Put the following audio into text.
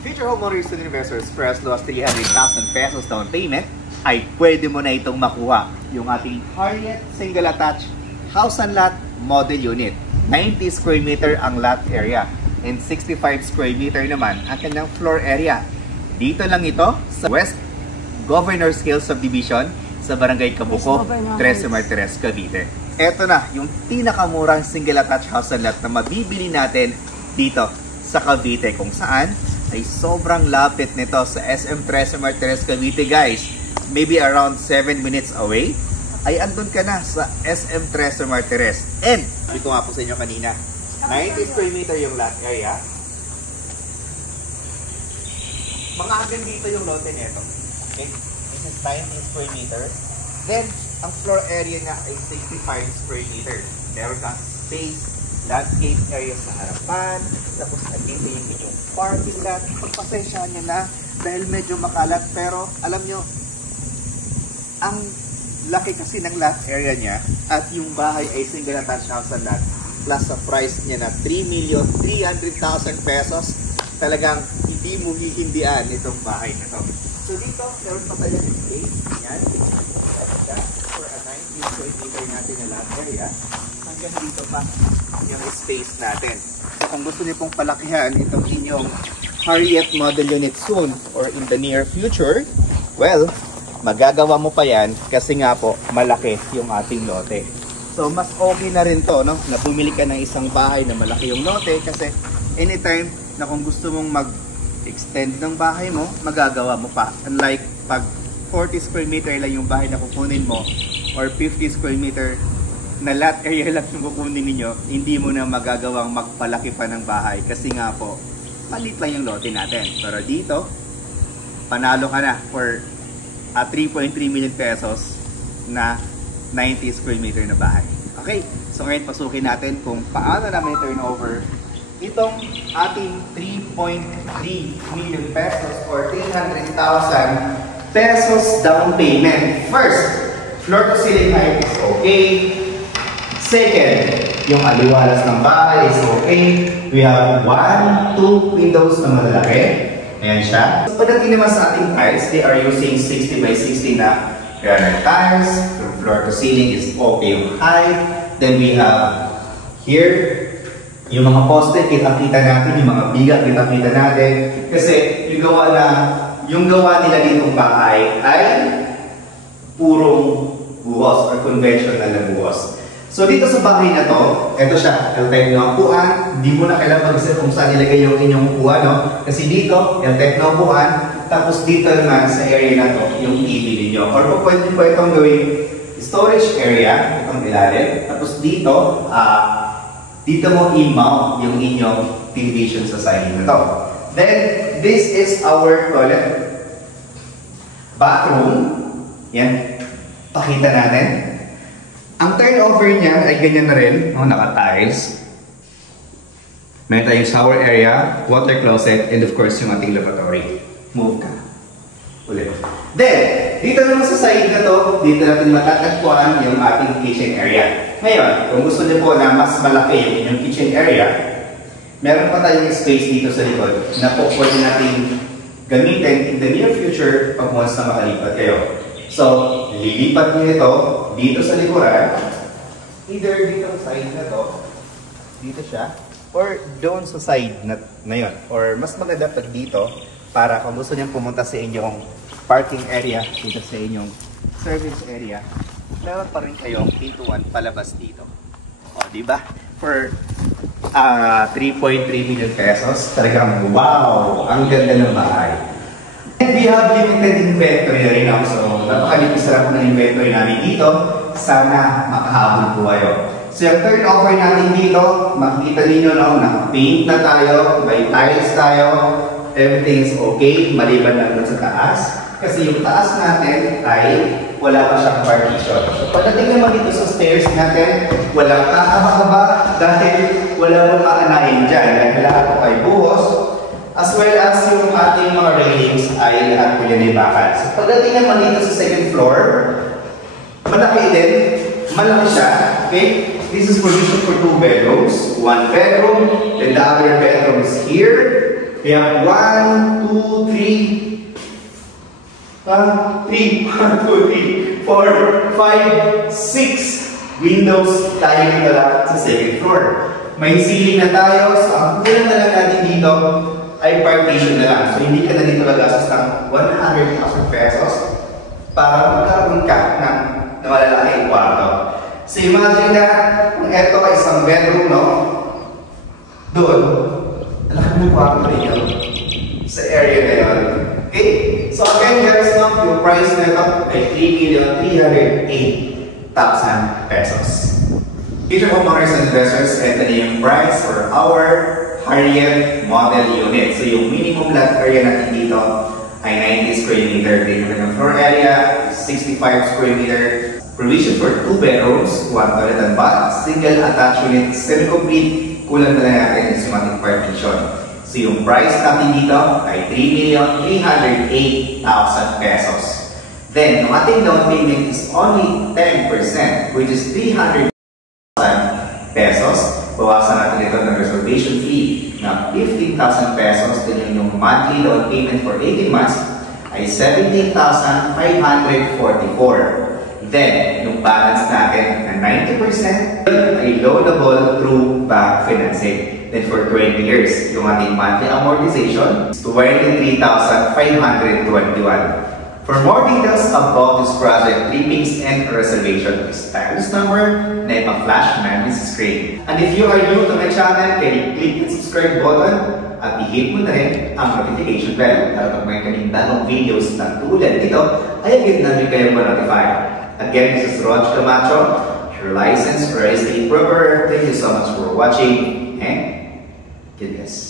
Future homeowners and investors for as low as 300,000 pesos down payment ay pwede mo na itong makuha yung ating Harriet Single Attached House and Lot Model Unit. 90 square meter ang lot area and 65 square meter naman ang kanyang floor area. Dito lang ito sa West Governor's Hill Subdivision sa Barangay Kabuko, Tres Martires, Cavite. Ito na yung pinakamurang single attached house and lot na mabibili natin dito sa Cavite, kung saan ay sobrang lapit nito sa SM Tres Martires, Cavite, guys. Maybe around 7 minutes away ay andun ka na sa SM Tres Martires. And sabi ko nga po sa inyo kanina, 90 square meter yung lot area. Mga hanggang dito yung lote nito. Okay? This is 90 square meter. Then, ang floor area niya ay 65 square meter. Meron kang space, landscape area sa harapan. Tapos, andito yung inyong parking lot. Pagpasensyahan niya na dahil medyo makalat. Pero, alam nyo, ang laki kasi ng lot area niya at yung bahay ay single attached house and lot. Plus, sa price niya na 3,300,000 pesos. Talagang hindi mo hihindian itong bahay na to. So dito, meron pa tayo yung space. Yan. For a 90 square meter natin na lot area. Hanggang dito pa yung space natin. So kung gusto niyo pong palakihan itong inyong Harriet model unit soon or in the near future, well, magagawa mo pa yan kasi nga po malaki yung ating lote. So mas okay na rin to, no? Na bumili ka ng isang bahay na malaki yung lote kasi anytime na kung gusto mong mag-extend ng bahay mo, magagawa mo pa. Unlike pag 40 square meter lang yung bahay na kukunin mo or 50 square meter na lot area lang yung kukunin ninyo, hindi mo na magagawang magpalaki pa ng bahay kasi nga po, maliit lang yung lote natin. Pero dito, panalo ka na for 3.3 million pesos na 90 square meter na bahay. Okay, so ngayon pasukin natin kung paano namin turnover itong ating 3.3 million pesos or 300,000 pesos down payment. First, floor to ceiling height is okay. Second, yung aliwalas ng bahay is okay. We have 1, 2 windows na malalaki. Ayan siya. So, pagdating naman sa ating tiles, they are using 60 by 60 na granite tiles. Yung floor to ceiling is okay yung height. Then we have here, yung mga poste, kita-kita natin, yung mga bigat, kita-kita natin. Kasi yung gawa nila ditong bahay ay purong buhos or conventional na buhos. So dito sa bahay na to, ito siya, L-type na upuan. Hindi mo na kailangan mag-isip kung saan ilagay yung inyong upuan, no? Kasi dito, L-type na upuan. Tapos dito naman sa area na to, yung TV ninyo. Or pwede po itong gawing storage area, itong ilalim. Tapos dito, dito mo i-mount yung inyong television sa side na to. Then, this is our toilet. Bathroom. Yan. Pakita natin. Ang turnover niya ay ganyan na rin. Naka-tiles. Meron tayong shower area, water closet, and of course yung ating lavatory. Move ka. Ulit. Then, dito naman sa side na to, dito natin matatagpuan yung ating kitchen area. Ngayon, kung gusto niyo po na mas malaki yung inyong kitchen area, meron pa tayong space dito sa likod na po pwede natin gamitin in the near future pag once na makalipat kayo. So, lilipat niyo ito dito sa likuran, either dito sa side na to, dito siya, or doon sa side na yun. Or mas maganda pag dito, para kung gusto niyo pumunta sa inyong parking area, dito sa inyong service area, meron pa rin kayong 8-1 palabas dito. O, diba? For 3.3 million pesos, talagang wow! Ang ganda ng bahay. And we have limited inventory na rin ako. So, napakalipis sarap ng inventory namin dito. Sana makahabol po kayo. So, yung turnover natin dito, makikita ninyo no, naka-paint na tayo, may tiles tayo, everything is okay, maliban lang dun sa taas. Kasi yung taas natin ay wala pa siyang partition. So, pagdating naman dito sa stairs natin, walang kakaba-kaba dahil wala mong maanahin dyan. Dahil lahat po ay buhos. As well as yung ating mga railings ay lahat po yan ay bakal. So, pagdating naman dito sa second floor, malaki din. Malaki siya. Okay? This is provision for 2 bedrooms. 1 bedroom, then the other bedroom is here. We have 1, 2, 3, 4, 5, 6 windows tayo dito lang sa second floor. May ceiling na tayo, so ang kulang na lang natin dito ay partition na lang. So hindi ka na dito gagastos ng 100,000 pesos para magkaroon ka ng malalaking kwarto. So imagine na kung ito ay isang bedroom, no? Doon, malaki ng kwarto ninyo sa area na yun. Okay? So again guys, no, yung price na ito ay 3,308,000 pesos. Future homeowners and investors, ito na yung price for our Harriet model unit. So yung minimum lot area natin dito ay 90 square meter. Yung floor area, 65 square meter. Provision for 2 bedrooms, 1 toilet and bath, single attached unit, semi-complete. Kulang na lang natin yung systematic partition. So yung price natin dito ay 3,308,000 pesos. Then, yung ating down payment is only 10%, which is 300,000 pesos. Bawasan natin ito ng reservation fee na 15,000 pesos. Then yung monthly down payment for 18 months ay 17,544. Then, yung balance natin na 90% ay loanable through bank financing. Then for 20 years, yung ating monthly amortization is 23,521. For more details about this project, clippings and reservation, please dial this number na ipa-flash namin sa screen. And if you are new to my channel, can you click the subscribe button at i-hit mo na rin ang notification bell para pag may kaming bagong videos na tulad nito, ay agad namin kayo ma-notify. Again, this is Rog Camacho, your licensed real estate broker. Thank you so much for watching and goodness.